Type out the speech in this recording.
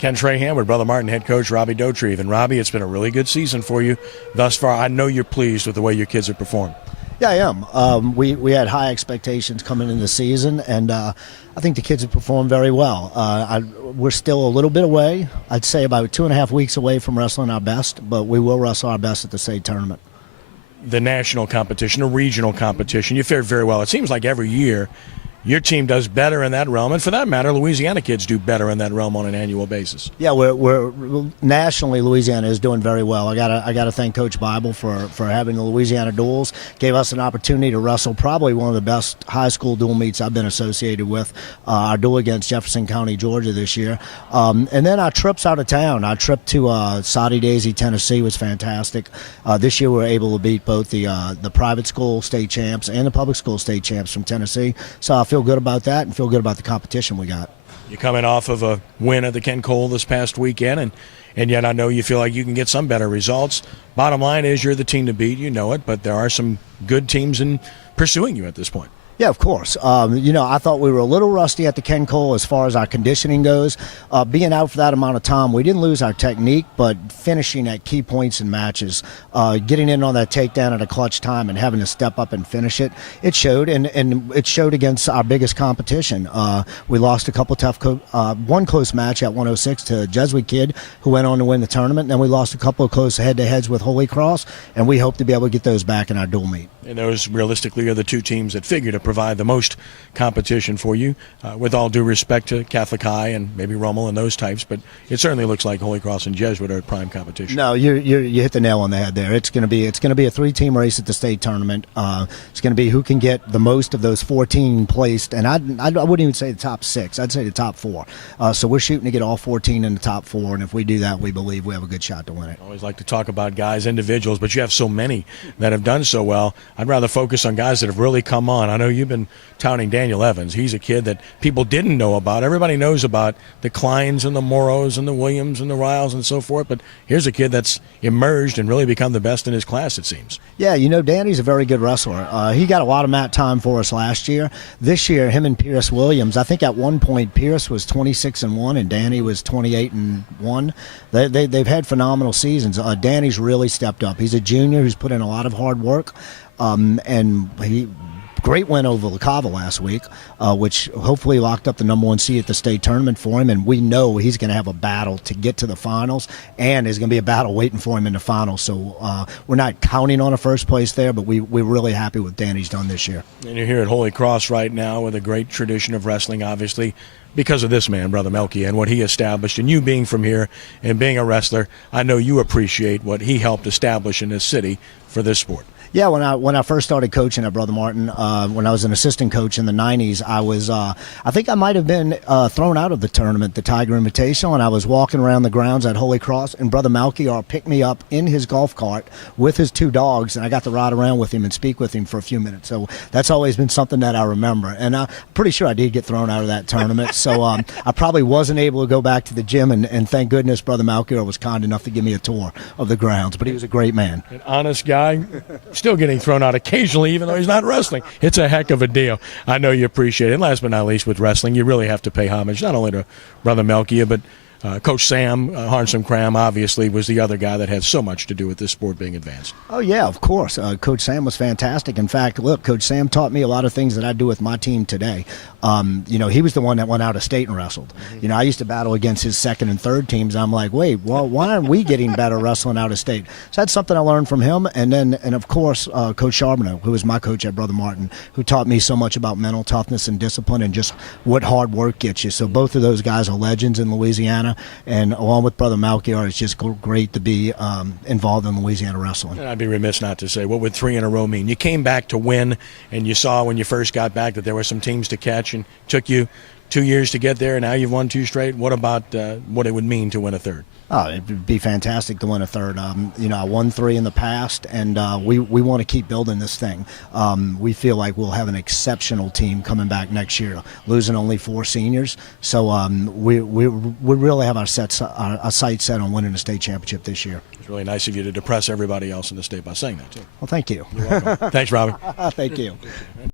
Ken Trahan with Brother Martin head coach Robbie Dauterive. And Robbie, it's been a really good season for you thus far. I know you're pleased with the way your kids have performed. Yeah, I am. We had high expectations coming into the season, and I think the kids have performed very well. We're still a little bit away. I'd say about 2.5 weeks away from wrestling our best, but we will wrestle our best at the state tournament. The national competition, a regional competition, you fared very well. It seems like every year your team does better in that realm, and for that matter, Louisiana kids do better in that realm on an annual basis. Yeah, we're nationally, Louisiana is doing very well. I gotta thank Coach Bible for having the Louisiana duels. Gave us an opportunity to wrestle probably one of the best high school dual meets I've been associated with. Our duel against Jefferson County, Georgia this year, and then our trips out of town. Our trip to Soddy Daisy, Tennessee was fantastic. This year we were able to beat both the private school state champs and the public school state champs from Tennessee. So I feel good about that and feel good about the competition we got. You're coming off of a win at the Ken Cole this past weekend, and yet I know you feel like you can get some better results. Bottom line is you're the team to beat, you know it, but there are some good teams in pursuing you at this point. Yeah, of course. I thought we were a little rusty at the Ken Cole as far as our conditioning goes. Being out for that amount of time, we didn't lose our technique, but finishing at key points in matches, getting in on that takedown at a clutch time and having to step up and finish it, it showed, and it showed against our biggest competition. We lost a couple tough, one close match at 106 to a Jesuit kid who went on to win the tournament, and then we lost a couple of close head-to-heads with Holy Cross, and we hope to be able to get those back in our dual meet. And those realistically are the two teams that figure to provide the most competition for you, with all due respect to Catholic High and maybe Rummel and those types, but it certainly looks like Holy Cross and Jesuit are at prime competition. No, you hit the nail on the head there. It's going to be a 3-team race at the state tournament. It's going to be who can get the most of those 14 placed, and I wouldn't even say the top 6. I'd say the top 4. So we're shooting to get all 14 in the top 4, and if we do that, we believe we have a good shot to win it. I always like to talk about guys, individuals, but you have so many that have done so well. I'd rather focus on guys that have really come on. I know you've been touting Daniel Evans. He's a kid that people didn't know about. Everybody knows about the Kleins and the Morrows and the Williams and the Riles and so forth, but here's a kid that's emerged and really become the best in his class, it seems. Yeah, Danny's a very good wrestler. He got a lot of mat time for us last year. This year, him and Pierce Williams, I think at one point Pierce was 26-1 and Danny was 28-1. They've had phenomenal seasons. Danny's really stepped up. He's a junior who's put in a lot of hard work, and he great win over LaCava last week, which hopefully locked up the #1 seed at the state tournament for him, and we know he's going to have a battle to get to the finals, and there's going to be a battle waiting for him in the finals. So we're not counting on a first place there, but we're really happy with Danny's done this year. And you're here at Holy Cross right now with a great tradition of wrestling, obviously, because of this man, Brother Melchior, and what he established. And you being from here and being a wrestler, I know you appreciate what he helped establish in this city for this sport. Yeah, when I first started coaching at Brother Martin, when I was an assistant coach in the 90s, I think I might have been thrown out of the tournament, the Tiger Invitational, and I was walking around the grounds at Holy Cross, and Brother Melchior picked me up in his golf cart with his 2 dogs, and I got to ride around with him and speak with him for a few minutes. So that's always been something that I remember, and I'm pretty sure I did get thrown out of that tournament. So I probably wasn't able to go back to the gym, and thank goodness Brother Melchior was kind enough to give me a tour of the grounds. But he was a great man. An honest guy. Still getting thrown out occasionally, even though he's not wrestling. It's a heck of a deal. I know you appreciate it. And last but not least, with wrestling, you really have to pay homage not only to Brother Melchior, but Coach Sam Harnsom-Cram obviously was the other guy that had so much to do with this sport being advanced. Oh, yeah, of course. Coach Sam was fantastic. In fact, look, Coach Sam taught me a lot of things that I do with my team today. He was the one that went out of state and wrestled. I used to battle against his second and third teams. I'm like, wait, well, why aren't we getting better wrestling out of state? So that's something I learned from him. And of course, Coach Charbonneau, who was my coach at Brother Martin, who taught me so much about mental toughness and discipline and just what hard work gets you. So both of those guys are legends in Louisiana. And along with Brother Melchior, it's just great to be involved in Louisiana wrestling. And I'd be remiss not to say, what would 3 in a row mean? You came back to win, and you saw when you first got back that there were some teams to catch, and took you 2 years to get there, and now you've won 2 straight. What about what it would mean to win a third? Oh, it would be fantastic to win a third. I won 3 in the past, and we want to keep building this thing. We feel like we'll have an exceptional team coming back next year, losing only 4 seniors. So we really have our sights set on winning the state championship this year. It's really nice of you to depress everybody else in the state by saying that, too. Well, thank you. You're welcome. Thanks, Robbie. Thank you.